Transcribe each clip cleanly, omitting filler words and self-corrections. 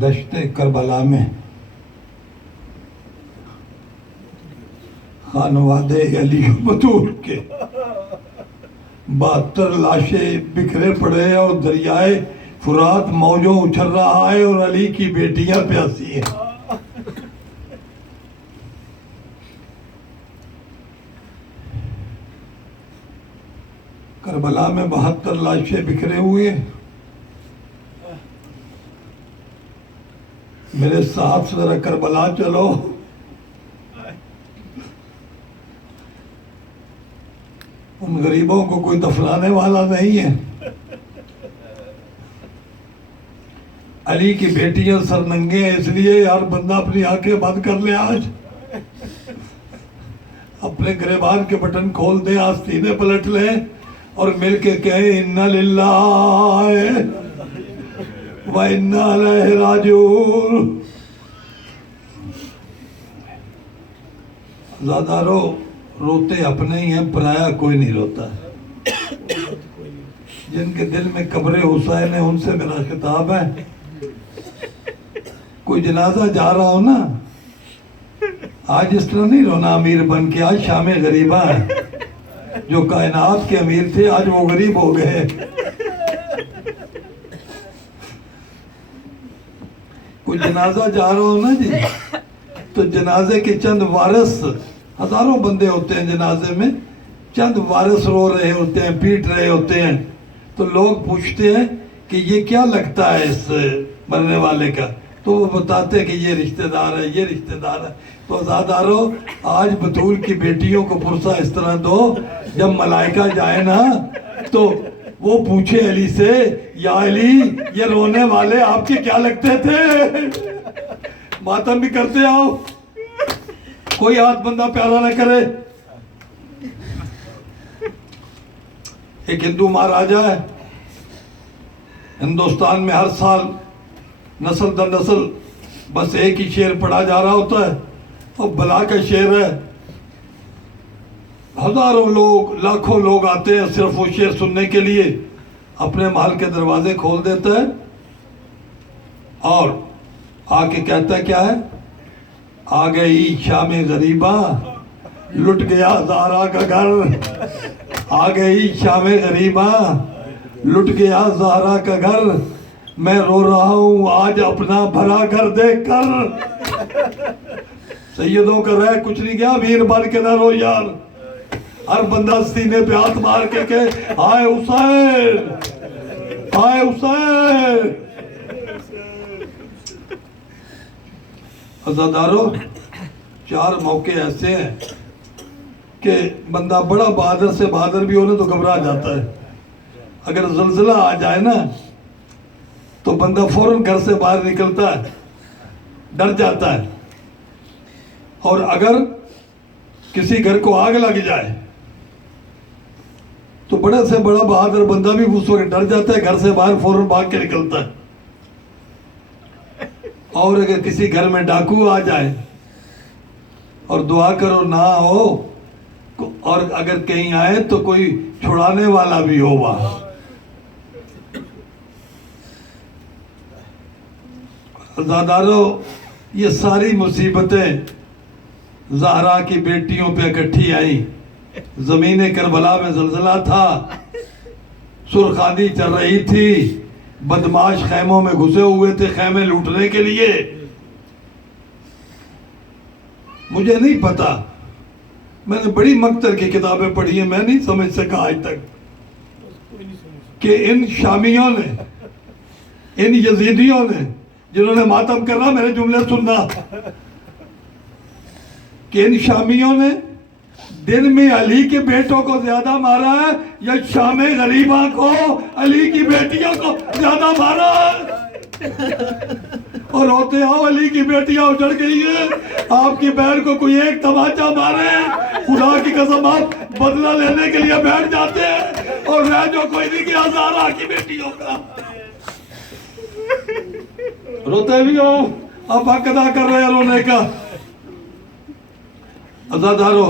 دشت کربلا میں خانوادے علی بطول کے 72 لاشیں بکھرے پڑے ہیں اور دریائے فرات موجوں اچھل رہا ہے اور علی کی بیٹیاں پیاسی ہیں. کربلا میں 72 لاشیں بکھرے ہوئے. میرے ساتھ ذرا کربلا چلو. ان غریبوں کو کوئی دفنانے والا نہیں ہے. علی کی بیٹیاں سر ننگے ہیں، اس لیے ہر بندہ اپنی آنکھیں بند کر لے. آج اپنے گریبان کے بٹن کھول دیں، آستینے پلٹ لیں اور مل کے کہیں اِنَّا لِلَّهِ وَإِنَّا إِلَيْهِ رَاجِعُونَ. زادارو روتے اپنے ہی ہیں، پرایا کوئی نہیں روتا. جن کے دل میں قبر حسین ہے ان سے میرا خطاب ہے. کوئی جنازہ جا رہا ہو نا، آج اس طرح نہیں رونا امیر بن کے. آج شام غریبہ ہے. جو کائنات کے امیر تھے آج وہ غریب ہو گئے. کوئی جنازہ جا رہا ہو نا جی، تو جنازے کے چند وارث، ہزاروں بندے ہوتے ہیں جنازے میں، چند وارث رو رہے ہوتے ہیں، پیٹ رہے ہوتے ہیں. تو لوگ پوچھتے ہیں کہ یہ کیا لگتا ہے اس مرنے والے کا، تو وہ بتاتے ہیں کہ یہ رشتہ دار ہے، یہ رشتہ دار ہے. تو آزادارو آج بطول کی بیٹیوں کو پرسہ اس طرح دو، جب ملائکہ جائے نا تو وہ پوچھے علی سے، یا علی یہ رونے والے آپ کے کیا لگتے تھے؟ ماتم بھی کرتے آؤ، کوئی ہاتھ بندہ پیارا نہ کرے. ایک ہندو مہاراجا ہے ہندوستان میں، ہر سال نسل در نسل بس ایک ہی شعر پڑھا جا رہا ہوتا ہے، اور بلا کا شعر ہے. ہزاروں لوگ، لاکھوں لوگ آتے ہیں صرف وہ شعر سننے کے لیے. اپنے محل کے دروازے کھول دیتا ہے اور آ کے کہتا ہے کیا ہے؟ آ گئی شام غریبہ، لٹ گیا زہرا کا گھر. آ گئی شام غریبہ، لٹ گیا زہرا کا گھر. میں رو رہا ہوں آج اپنا بھرا گھر دیکھ کر. سیدوں کا رہ کچھ نہیں گیا، امیر بن کے نہ رو یار. ہر بندہ سینے پہ ہاتھ مار کے کہے ہائے حسین، ہائے حسین. عزادارو 4 موقع ایسے ہیں کہ بندہ بڑا بہادر سے بہادر بھی ہونے تو گھبرا جاتا ہے. اگر زلزلہ آ جائے نا تو بندہ فوراً گھر سے باہر نکلتا ہے، ڈر جاتا ہے. اور اگر کسی گھر کو آگ لگ جائے تو بڑے سے بڑا بہادر بندہ بھی اس وقت ڈر جاتا ہے، گھر سے باہر فوراً بھاگ کے نکلتا ہے. اور اگر کسی گھر میں ڈاکو آ جائے اور دعا کرو نہ ہو، اور اگر کہیں آئے تو کوئی چھڑانے والا بھی ہو وہاں. عزادارو یہ ساری مصیبتیں زہرا کی بیٹیوں پہ اکٹھی آئیں. زمین کربلا میں زلزلہ تھا، سرخ آندھی چل رہی تھی، بدماش خیموں میں گھسے ہوئے تھے خیمے لوٹنے کے لیے. مجھے نہیں پتا، میں نے بڑی مکتر کی کتابیں پڑھی ہیں، میں نہیں سمجھ سکا آج تک کہ ان شامیوں نے، ان یزیدیوں نے جنہوں نے ماتم کرنا، میرے جملے سننا، کہ ان شامیوں نے دن میں علی کے بیٹوں کو زیادہ مارا ہے یا شام غریبہ کو علی کی بیٹیوں کو زیادہ مارا ہے؟ اور روتے آؤ علی کی بیٹیاں اجڑ گئی ہیں، آپ کی بہن کو کوئی ایک تماچا مارے، خدا کی قسم آپ بدلہ لینے کے لیے بیٹھ جاتے ہیں، اور رہ جو کوئی نہیں کیا زہرا کی بیٹیوں کا. روتے بھی ہو، اب حق ادا کر رہے ہیں رونے کا. عزادارو،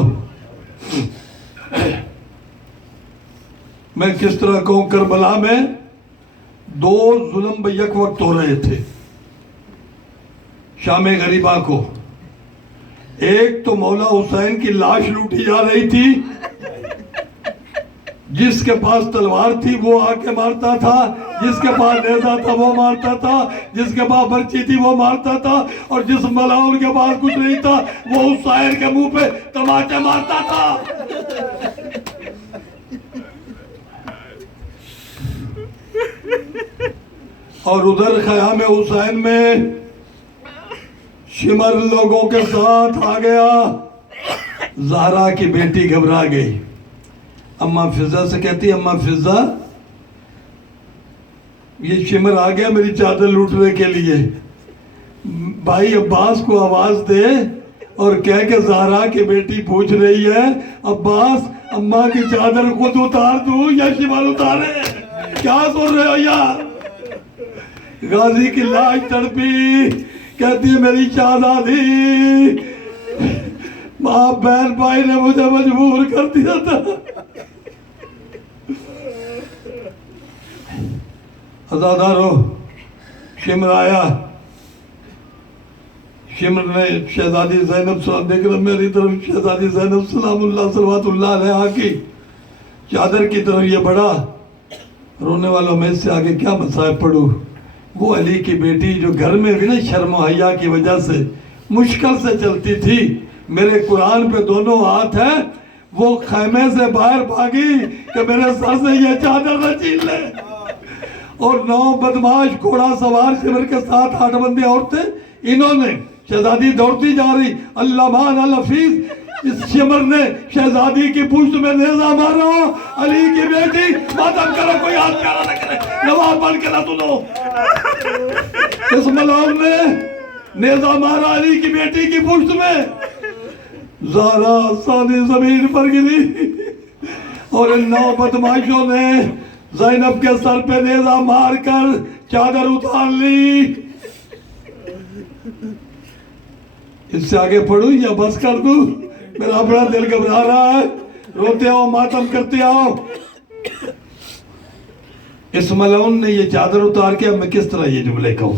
میں کس طرح کہوں، کربلا میں دو ظلم یک وقت ہو رہے تھے شام غریبہ کو. ایک تو مولا حسین کی لاش لوٹی جا رہی تھی، جس کے پاس تلوار تھی وہ آ کے مارتا تھا، جس کے پاس نیزہ تھا وہ مارتا تھا، جس کے پاس برچی تھی وہ مارتا تھا، اور جس ملاؤن کے پاس کچھ نہیں تھا وہ حسین کے منہ پہ تماچے مارتا تھا. اور ادھر خیام حسین میں شمر لوگوں کے ساتھ آ گیا. زہرا کی بیٹی گھبرا گئی. اماں فضا سے کہتی، اماں فضا، یہ شمر آ گیا میری چادر لوٹنے کے لیے. بھائی عباس کو آواز دے اور کہہ کہ زہرا کی بیٹی پوچھ رہی ہے، عباس اماں کی چادر خود اتار دوں یا شمر اتارے؟ کیا سن رہے ہو یار؟ غازی کی لاش تڑپی، کہتی ہے میری شہزادی، ماں بہن بھائی نے مجھے مجبور کر دیا تھا. عزادارو، شمر آیا. شمر نے شہزادی زینب سلام دیکھ رہا میری طرف، شہزادی زینب سلام اللہ صلوات اللہ علیہ کی چادر کی طرف یہ بڑا. رونے والوں میں سے آگے کیا مصائب پڑھوں؟ وہ علی کی بیٹی جو گھر میں بھی نا شرم و حیا کی وجہ سے مشکل سے چلتی تھی، میرے قرآن پہ دونوں ہاتھ ہیں، وہ خیمے سے باہر بھاگی کہ میرے سر سے یہ چادر نہ چھین لے. اور 9 بدماش گھوڑا سوار شمر کے ساتھ 8 بندے عورتیں، انہوں نے شہزادی دوڑتی جا رہی، اللہ مان الحفیظ، اس شمر نے شہزادی کی پشت میں نیزہ مارا. علی کی بیٹی، ماتم کرو، کوئی ہاتھ پیارا نہ کرے، نواب بن کے نہ سنو. اس ملاؤن نے نیزہ مارا علی کی بیٹی کی پشت میں. زہرا سانی زمین پر گری اور ان 9 بدماشوں نے زینب کے سر پہ نیزہ مار کر چادر اتار لی. اس سے آگے پڑھوں یا بس کر دوں؟ میرا بڑا دل گھبرا رہا ہے. روتے آؤ، ماتم کرتے آؤ. اس ملعون نے یہ چادر اتار کے، اب میں کس طرح یہ جملے کہوں؟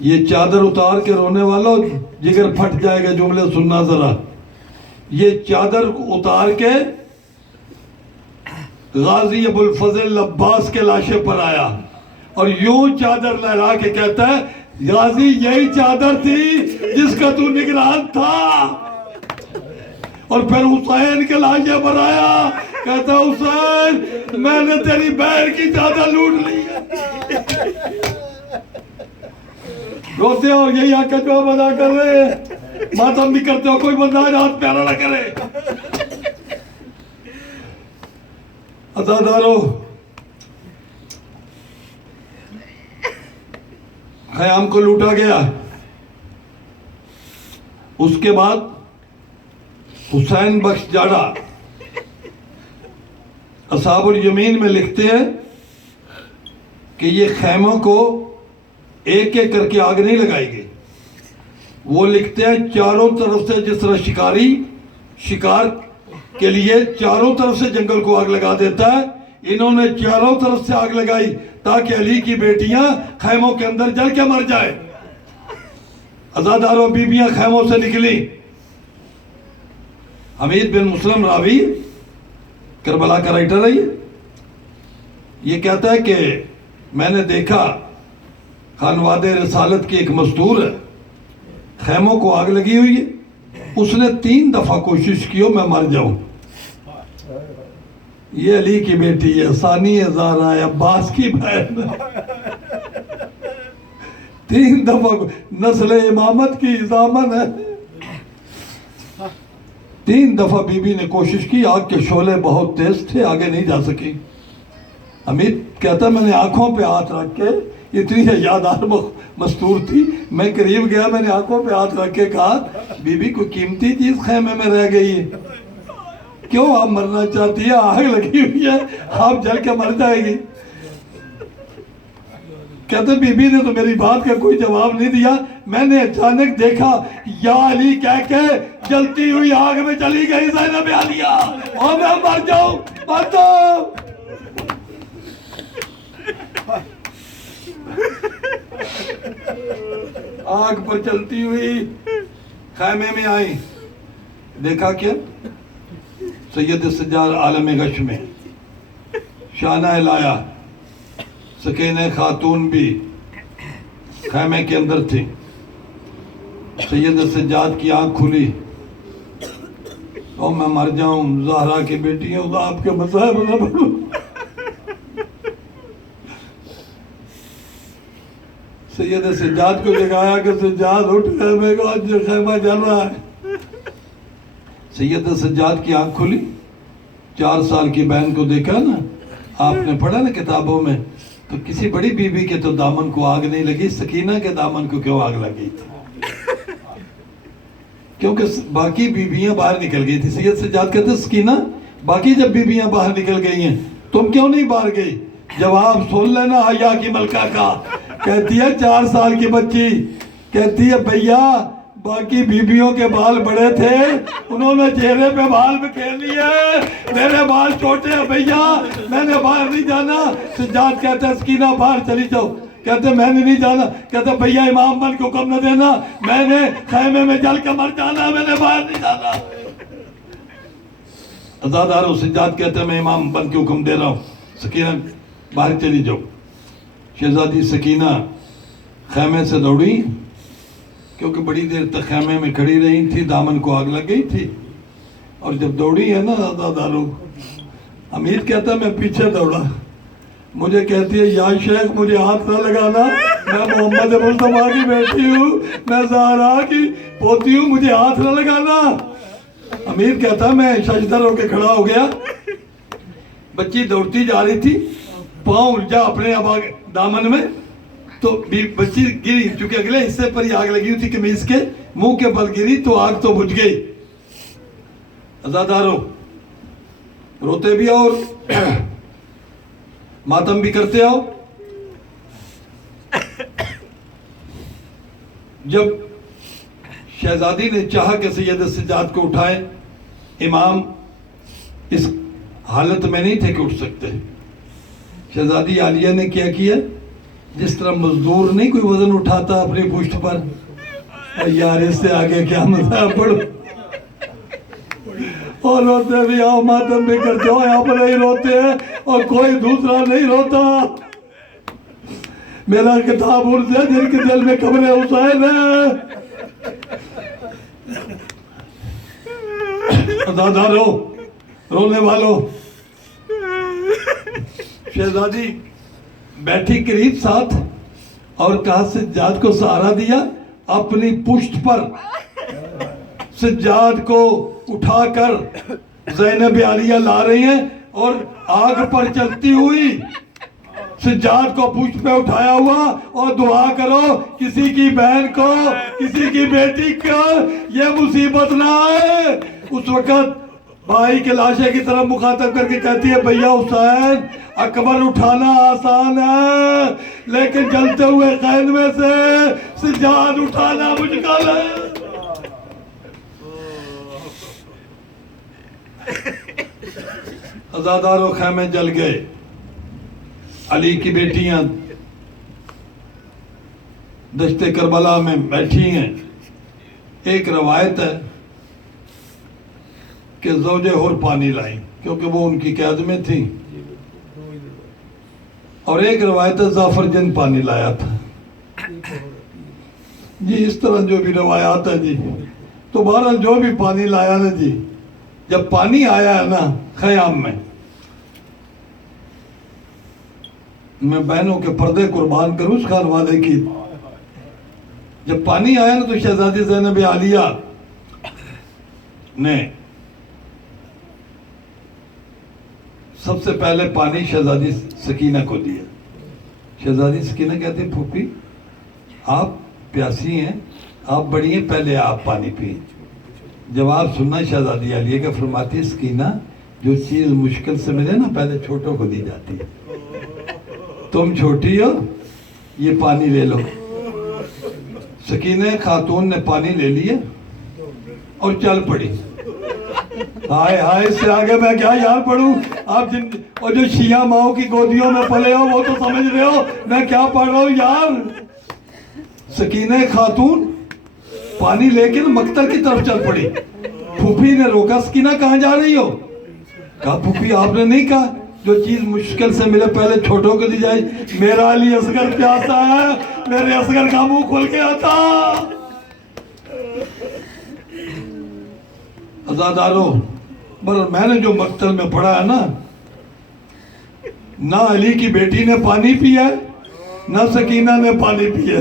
یہ چادر اتار کے، رونے والوں جگر پھٹ جائے گا، جملے سننا ذرا. یہ چادر اتار کے غازی ابو الفضل عباس کے لاشے پر آیا اور یوں چادر لہرا کے کہتا ہے، غازی یہی چادر تھی جس کا تو نگران تھا. اور پھر حسین کے لاشے پر آیا، کہتا حسین میں نے تیری بہن کی چادر لوٹ لی ہے. روتے ہو، یہی آ کے جو ادا کر رہے ہیں، ماتم بھی کرتے ہو، کوئی بندہ ہاتھ پیارا نہ کرے. عزادارو، خیام کو لوٹا گیا. اس کے بعد حسین بخش جاڑا اصحاب الیمین میں لکھتے ہیں کہ یہ خیموں کو ایک ایک کر کے آگ نہیں لگائی گئی. وہ لکھتے ہیں چاروں طرف سے، جس طرح شکاری شکار کے لیے چاروں طرف سے جنگل کو آگ لگا دیتا ہے، انہوں نے چاروں طرف سے آگ لگائی تاکہ علی کی بیٹیاں خیموں کے اندر جل کے مر جائے. عزاداروں، بیویاں خیموں سے نکلی. حمید بن مسلم راوی کربلا کا رائٹر ہے، یہ کہتا ہے کہ میں نے دیکھا خانواد رسالت کی ایک مزدور ہے، خیموں کو آگ لگی ہوئی ہے، اس نے 3 دفعہ کوشش کی میں مر جاؤں. یہ علی کی بیٹی ہے، ثانی ہے، زہرا ہے، عباس کی بہن ہے. 3 دفعہ نسل امامت کی ضامن ہے. 3 دفعہ بی بی نے کوشش کی، آگ کے شعلے بہت تیز تھے، آگے نہیں جا سکی. حمید کہتا میں نے آنکھوں پہ ہاتھ رکھ کے، اتنی یادار مستور تھی، میں قریب گیا، میں نے آنکھوں پہ ہاتھ رکھ کے کہا، بی بی کوئی قیمتی چیز خیمے میں رہ گئی ہے؟ کیوں آپ مرنا چاہتی ہے؟ آگ لگی ہوئی ہے، آپ جل کے مر جائے گی. کہتے بی بی نے تو میری بات کا کوئی جواب نہیں دیا. میں نے اچانک دیکھا یا علی کہہ کے جلتی ہوئی آگ میں چلی گئی زینب عالیہ، اور میں مر جاؤں مر جاؤں۔ آگ پر چلتی ہوئی خیمے میں آئی، دیکھا کیا؟ سید سجاد عالم غش میں شانہ لایا، سکینہ خاتون بھی خیمے کے اندر تھی۔ سید سجاد کی آنکھ کھلی، اور میں مر جاؤں، زہرا کی بیٹی ہوں، آپ کے مذہب نہ بڑھوں۔ سید سجاد کو جگایا کہ سجاد اٹھ خیمے کو، آج خیمہ جل رہا ہے۔ سید سجاد کی آنکھ کھلی، 4 سال کی بہن کو دیکھا نا، آپ نے پڑھا نا کتابوں میں، تو کسی بڑی بی بی کے تو دامن کو آگ نہیں لگی، سکینہ کے دامن کو کیوں آگ لگی تھی؟ کیونکہ باقی بیویاں باہر نکل گئی تھی۔ سید سجاد کہتے ہیں سکینہ باقی جب بیویاں باہر نکل گئی ہیں تم کیوں نہیں باہر گئی؟ جواب سن لینا حیا کی ملکہ کا، کہتی ہے 4 سال کی بچی، کہتی ہے بھیا باقی بیویوں کے بال بڑے تھے، انہوں نے چہرے پہ بال بکھیر لیے، میرے بال چھوٹے ہیں بھیا، میں نے باہر نہیں جانا۔ سجاد کہتا ہے سکینہ باہر چلی جاؤ، کہتے میں نے نہیں جانا، کہتے بھیا امام بن کے حکم نہ دینا، میں نے خیمے میں جل کے مر جانا، میں نے باہر نہیں جانا۔ ازادارو سجاد کہتے میں امام بن کے حکم دے رہا ہوں، سکینہ باہر چلی جاؤ۔ شہزادی سکینہ خیمے سے دوڑی، کیونکہ بڑی دیر تک خیمے میں کھڑی رہی تھی، دامن کو آگ لگ گئی تھی، اور جب دوڑی ہے نا ازادارو، امیر کہتا میں پیچھے دوڑا، مجھے کہتی ہے یا شیخ مجھے ہاتھ نہ لگانا، میں محمد مصطفیٰ کی بیٹی ہوں، میں زہرا کی پوتی ہوں، مجھے ہاتھ نہ لگانا۔ امیر کہتا میں ششدر ہو کے کھڑا ہو گیا، بچی دوڑتی جا رہی تھی، پاؤں الجھا اپنے دامن میں، تو بچی گری، چونکہ اگلے حصے پر ہی آگ لگی ہوئی تھی قمیض کے، منہ کے بل گری تو آگ تو بجھ گئی۔ ازادارو روتے بھی اور ماتم بھی کرتے آؤ۔ جب شہزادی نے چاہا کہ سید سجاد کو اٹھائیں، امام اس حالت میں نہیں تھے کہ اٹھ سکتے۔ شہزادی عالیہ نے کیا کیا، جس طرح مزدور نہیں کوئی وزن اٹھاتا اپنی پشت پر، یار اس سے آگے کیا مذہب پڑھو، اور روتے بھی آؤ ماتم بھی کرتے ہو، یہاں پر نہیں روتے ہیں اور کوئی دوسرا نہیں روتا۔ میرا کتاب عرض ہے جن کے دل میں قبر حسین ہے۔ ازادارو رونے والو، شہزادی بیٹھی قریب ساتھ اور کہا سجاد کو سہارا دیا، اپنی پشت پر سجاد کو اٹھا کر زینب عالیہ لا رہی ہیں، اور آگ پر چلتی ہوئی سجاد کو پشت پہ اٹھایا ہوا، اور دعا کرو کسی کی بہن کو، کسی کی بیٹی کو یہ مصیبت نہ آئے۔ اس وقت بھائی کے لاشے کی طرف مخاطب کر کے کہتی ہے بھیا حسین اکبر اٹھانا آسان ہے، لیکن جلتے ہوئے خیمے سے سجاد اٹھانا مشکل ہے۔ ازادارو خیمے جل گئے، علی کی بیٹیاں دشت کربلا میں بیٹھی ہیں۔ ایک روایت ہے کہ زوجہ حر پانی لائیں کیونکہ وہ ان کی قید میں تھی، اور ایک روایت ہے زعفر جن پانی لایا تھا۔ جی اس طرح جو بھی روایات ہے جی، تو بہرحال جو بھی پانی لایا نا جی، جب پانی آیا ہے نا خیام میں بہنوں کے پردے قربان کروں اس خانوادے کی، جب پانی آیا نا تو شہزادی زینب عالیہ نے سب سے پہلے پانی شہزادی سکینہ کو دیا۔ شہزادی سکینہ کہتے ہیں پھوپھی آپ پیاسی ہیں، آپ بڑی ہیں، پہلے آپ پانی پئیں۔ جواب سننا شہزادی عالیہ کا، فرماتی سکینہ جو چیز مشکل سے ملے نا پہلے چھوٹوں کو دی جاتی ہے، تم چھوٹی ہو یہ پانی لے لو۔ سکینہ خاتون نے پانی لے لیا اور چل پڑی. ہائے ہائے، اس سے آگے میں کیا یار پڑھوں. آپ اور جو شیعہ ماؤں کی گودیوں میں پلے ہو وہ تو سمجھ رہے ہو میں کیا پڑھ رہا ہوں یار. سکینہ خاتون پانی لے کے مقتل کی طرف چل پڑی. پھوپھی نے روکا، سکینہ کہاں جا رہی ہو؟ کہا پھوپھی آپ نے نہیں کہا جو چیز مشکل سے ملے پہلے چھوٹوں کو دی جائے. میرا علی اصغر پیاسا ہے، میرے اصغر کا منہ کھل کے آتا. عزادارو، میں نے جو مقتل میں پڑھا ہے نا، نہ علی کی بیٹی نے پانی پیا نہ سکینہ نے پانی پیا.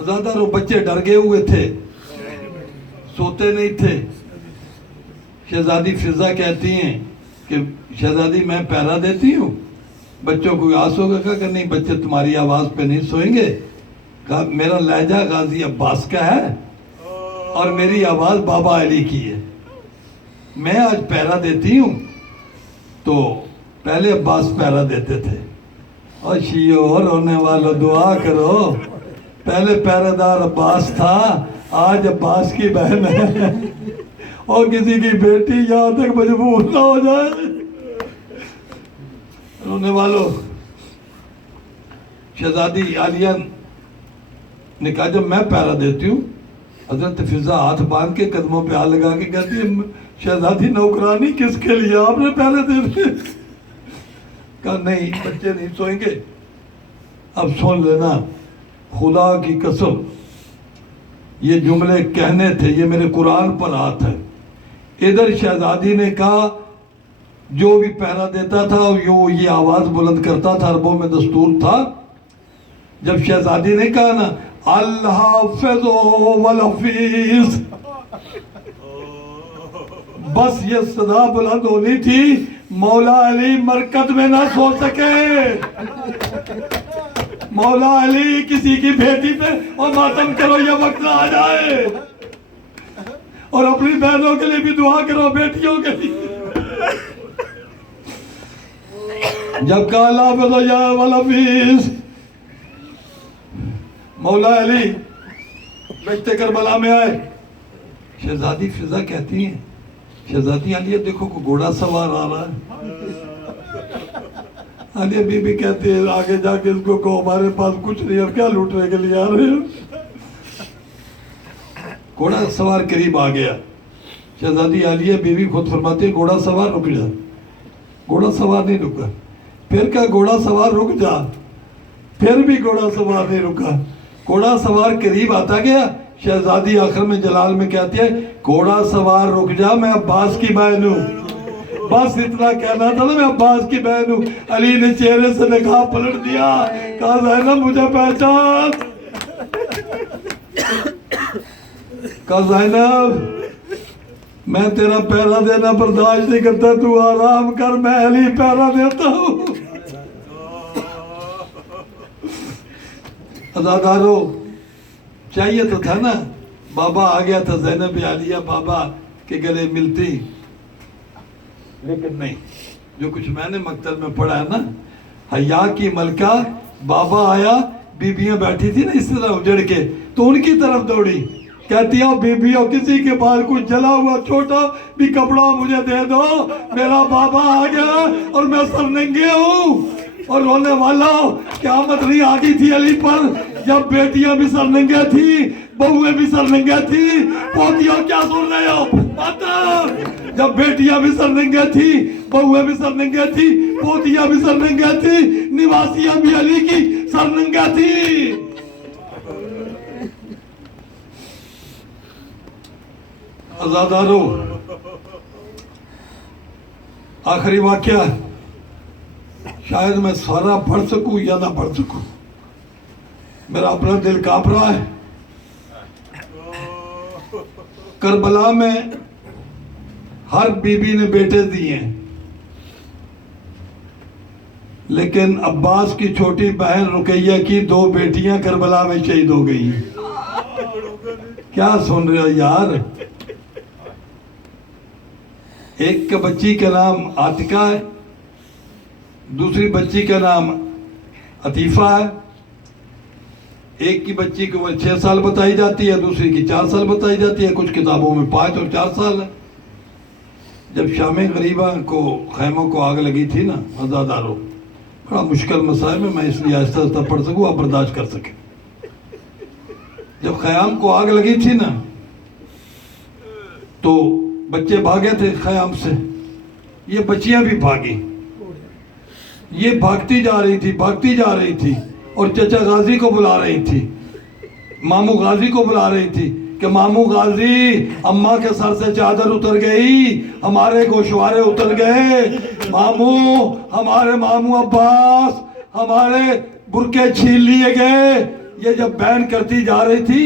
عزادارو، بچے ڈر گئے ہوئے تھے، سوتے نہیں تھے. شہزادی فضا کہتی ہیں کہ شہزادی میں پہرا دیتی ہوں. بچوں کو آس ہوگا کہ نہیں بچے تمہاری آواز پہ نہیں سوئیں گے. کہا میرا لہجہ غازی عباس کا ہے اور میری آواز بابا علی کی ہے. میں آج پہرا دیتی ہوں تو پہلے عباس پہرا دیتے تھے. اور شیعو رونے والو دعا کرو، پہلے پہرہ دار عباس تھا، آج عباس کی بہن ہے. اور کسی کی بیٹی یہاں تک مجبور نہ ہو جائے. رونے والو، شہزادی عالیہ نے کہا جب میں پہرا دیتی ہوں. حضرت فضا ہاتھ باندھ کے قدموں پہ ہاتھ لگا کے کہتی ہے شہزادی نوکرانی کس کے لیے، آپ نے پہرے دے دیے. کہا نہیں بچے نہیں سوئیں گے. اب سن لینا، خدا کی قسم یہ جملے کہنے تھے، یہ میرے قرآن پر ہاتھ ہے. ادھر شہزادی نے کہا جو بھی پہرا دیتا تھا یہ آواز بلند کرتا تھا، عربوں میں دستور تھا. جب شہزادی نے کہا نا الحافظ والحفیظ، بس یہ صدا بلند ہونی تھی. مولا علی مرکز میں نہ سو سکے. مولا علی کسی کی بیٹی پہ اور ماتم کرو یہ وقت نہ آ جائے. اور اپنی بہنوں کے لیے بھی دعا کرو، بیٹیوں کے لیے. جب کہا الحافظ والحفیظ، مولا علی بیشتے کربلا میں آئے. شہزادی فضا کہتی ہیں شہزادی عالیہ دیکھو کو گھوڑا سوار آ رہا ہے. عالیہ بی بی کہتے ہیں آگے جا کے اس کو کہو ہمارے پاس کچھ نہیں، اب کیا لوٹنے کے لیے آ رہے ہیں. گھوڑا سوار قریب آ گیا. شہزادی عالیہ بی بی خود فرماتے ہیں گھوڑا سوار رک جا. گھوڑا سوار نہیں رکا. پھر کہا گھوڑا سوار رک جا. پھر بھی گھوڑا سوار نہیں رکا. گھوڑا سوار قریب آتا گیا. شہزادی آخر میں جلال میں کہتی ہے گھوڑا سوار رک جا، میں عباس کی بہن ہوں. بس اتنا کہنا تھا نا میں عباس کی بہن ہوں. علی نے چہرے سے نقاب پلٹ دیا، کہا زینب مجھے پہچان. کہا زینب میں تیرا پہرا دینا برداشت نہیں کرتا، تو آرام کر، میں علی پہرا دیتا ہوں. عزادارو، چاہیے تو تھا نا، بابا آ گیا تھا زینب عالیہ بابا کے گلے ملتی، لیکن نہیں. جو کچھ میں نے مقتل میں پڑھا ہے نا، حیا کی ملکہ، بابا آیا، بیبیاں بیٹھی تھی نا اس طرح اجڑ کے، تو ان کی طرف دوڑی. کہتی ہے بیبیوں کسی کے پاس کچھ جلا ہوا چھوٹا بھی کپڑا مجھے دے دو، میرا بابا آ گیا اور میں سرننگے ہوں. اور رونے والا قیامت نہیں آ گئی تھی علی پر جب بیٹیاں بھی سرننگے تھی، بہویں بھی سرننگے تھی. پوتیوں کیا سن رہے ہو؟ جب بیٹیاں بھی سرننگے تھی، بہویں بھی سرننگے تھی، پوتیاں بھی سرننگے تھی، نواسیاں بھی علی کی سرننگے تھی. عزادارو، آخری واقعہ شاید میں سارا پڑھ سکوں یا نہ پڑھ سکوں، میرا اپنا دل کانپ رہا ہے. کربلا میں ہر بی بی نے بیٹے دیے، لیکن عباس کی چھوٹی بہن رقیہ کی 2 بیٹیاں کربلا میں شہید ہو گئی. کیا سن رہے ہو یار؟ ایک کا بچی کا نام عاتقہ ہے، دوسری بچی کا نام عطیفہ ہے. ایک کی بچی کی عمر 6 سال بتائی جاتی ہے، دوسری کی 4 سال بتائی جاتی ہے، کچھ کتابوں میں 5 اور 4 سال ہے۔ جب شام غریبہ کو خیموں کو آگ لگی تھی نا عزادارو، بڑا مشکل مسائل میں اس لیے آہستہ آہستہ پڑھ سکوں، آپ برداشت کر سکیں۔ جب خیام کو آگ لگی تھی نا تو بچے بھاگے تھے خیام سے، یہ بچیاں بھی بھاگی، یہ بھاگتی جا رہی تھی اور چچا غازی کو بلا رہی تھی، مامو غازی کو بلا رہی تھی کہ مامو غازی اماں کے سر سے چادر اتر گئی، ہمارے گوشوارے اتر گئے، مامو ہمارے مامو عباس ہمارے برقعے چھین لیے گئے۔ یہ جب بیان کرتی جا رہی تھی،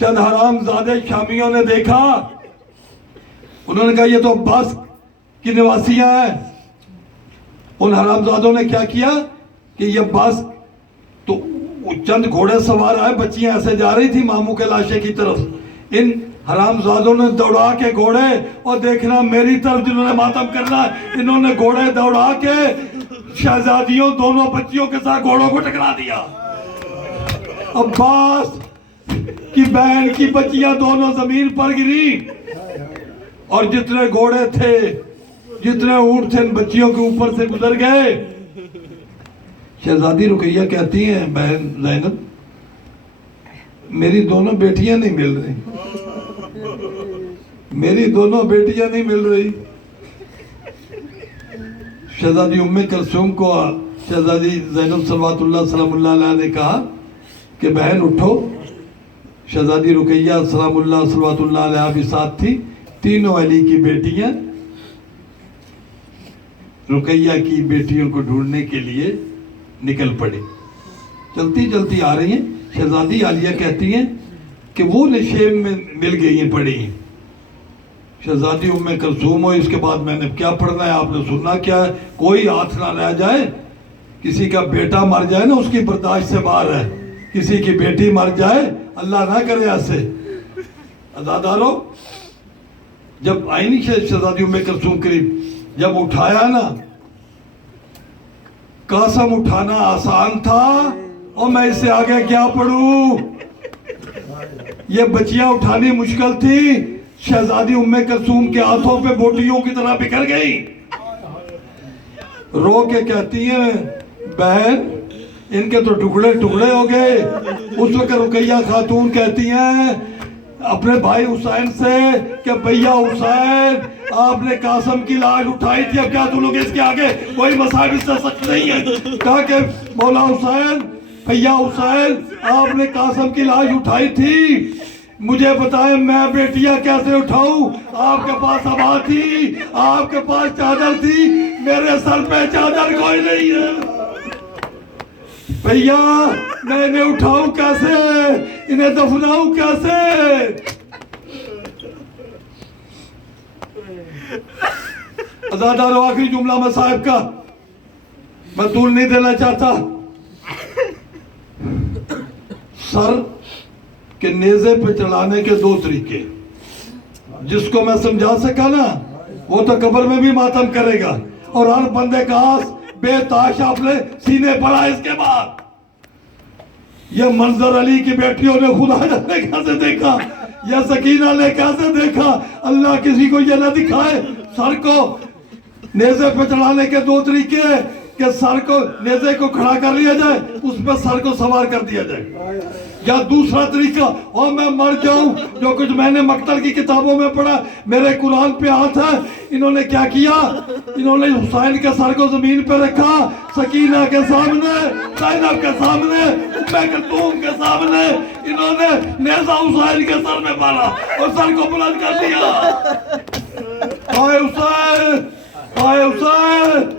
چند حرام زادے شامیوں نے دیکھا، انہوں نے کہا یہ تو عباس کی نواسیاں ہیں۔ ان حرام زادوں نے کیا کیا کہ یہ عباس تو چند گھوڑے سوار آئے، بچیاں ایسے جا رہی تھی ماموں کے لاشے کی طرف، ان حرام زادوں نے دوڑا کے گھوڑے، اور دیکھنا میری طرف جنہوں نے ماتم کرنا، انہوں نے گھوڑے دوڑا کے شہزادیوں دونوں بچیوں کے ساتھ گھوڑوں کو ٹکرا دیا۔ عباس کی بہن کی بچیاں دونوں زمین پر گری، اور جتنے گھوڑے تھے جتنے اونٹ تھے ان بچیوں کے اوپر سے گزر گئے۔ شہزادی رقیہ کہتی ہیں بہن زینب میری دونوں بیٹیاں نہیں مل رہی، میری دونوں بیٹیاں نہیں مل رہی۔ شہزادی ام کلثوم کو شہزادی زینب صلوات اللہ سلام اللہ علیہ نے کہا کہ بہن اٹھو۔ شہزادی رقیہ سلام اللہ صلوات اللہ علیہ بھی ساتھ تھی، تینوں علی کی بیٹیاں رقیہ کی بیٹیوں کو ڈھونڈنے کے لیے نکل پڑی، چلتی چلتی آ رہی ہیں۔ شہزادی عالیہ کہتی ہیں کہ وہ نشیب میں مل گئی ہیں پڑی ہیں۔ شہزادی ام کلثوم ہو، اس کے بعد میں نے کیا پڑھنا ہے، آپ نے سننا کیا ہے، کوئی ہاتھ نہ رہ جائے، کسی کا بیٹا مر جائے نا اس کی برداشت سے باہر ہے، کسی کی بیٹی مر جائے اللہ نہ کرے ایسے۔ عزادارو جب آئی نہیں شہزادی ام کلثوم قریب، جب اٹھایا نا، قاسم اٹھانا آسان تھا اور میں اس سے آگے کیا پڑھوں، یہ بچیاں اٹھانی مشکل تھی۔ شہزادی ام کلثوم کے ہاتھوں پہ بوٹیوں کی طرح بکھر گئی، رو کے کہتی ہیں بہن ان کے تو ٹکڑے ٹکڑے ہو گئے۔ اس وقت رقیہ خاتون کہتی ہیں اپنے بھائی حسین سے کہ بھیا حسین آپ نے قاسم کی لاش اٹھائی تھی، اب کیا تم لوگ اس کے آگے کوئی مصائب اس سے سخت نہیں ہے؟ کہا کہ مولا حسین بھیا حسین آپ نے قاسم کی لاش اٹھائی تھی، مجھے بتائیں میں بیٹیاں کیسے اٹھاؤں؟ آپ کے پاس عبا تھی، آپ کے پاس چادر تھی، میرے سر پہ چادر کوئی نہیں ہے، بھیا میں انہیں اٹھاؤں کیسے، انہیں دفناؤں کیسے؟ عزادارو آخری جملہ مصائب کا میں طول نہیں دینا چاہتا۔ سر کے نیزے پہ چڑھانے کے 2 طریقے، جس کو میں سمجھا سکا نا وہ تو قبر میں بھی ماتم کرے گا، اور ہر بندے کا آس بے تاش اپنے سینے پڑا۔ اس کے بعد یہ منظر علی کی بیٹیوں نے خدا نے کیسے دیکھا، یہ سکینہ نے کیسے دیکھا، اللہ کسی کو یہ نہ دکھائے۔ سر کو نیزے پہ چڑھانے کے 2 طریقے ہیں کہ سر کو نیزے کو کھڑا کر لیا جائے، اس پہ سر کو سوار کر دیا جائے، یا دوسرا طریقہ اور میں مر جاؤں، جو کچھ میں نے مقتل کی کتابوں میں پڑھا، میرے قرآن پہ ہاتھ ہے، انہوں نے کیا کیا، انہوں نے حسین کے سر کو زمین پہ رکھا، سکینہ کے سامنے، زینب کے سامنے، ام کلثوم کے سامنے، انہوں نے نیزہ حسین کے سر میں مارا اور سر کو بلند کر دیا۔ آئے حسین، آئے حسین۔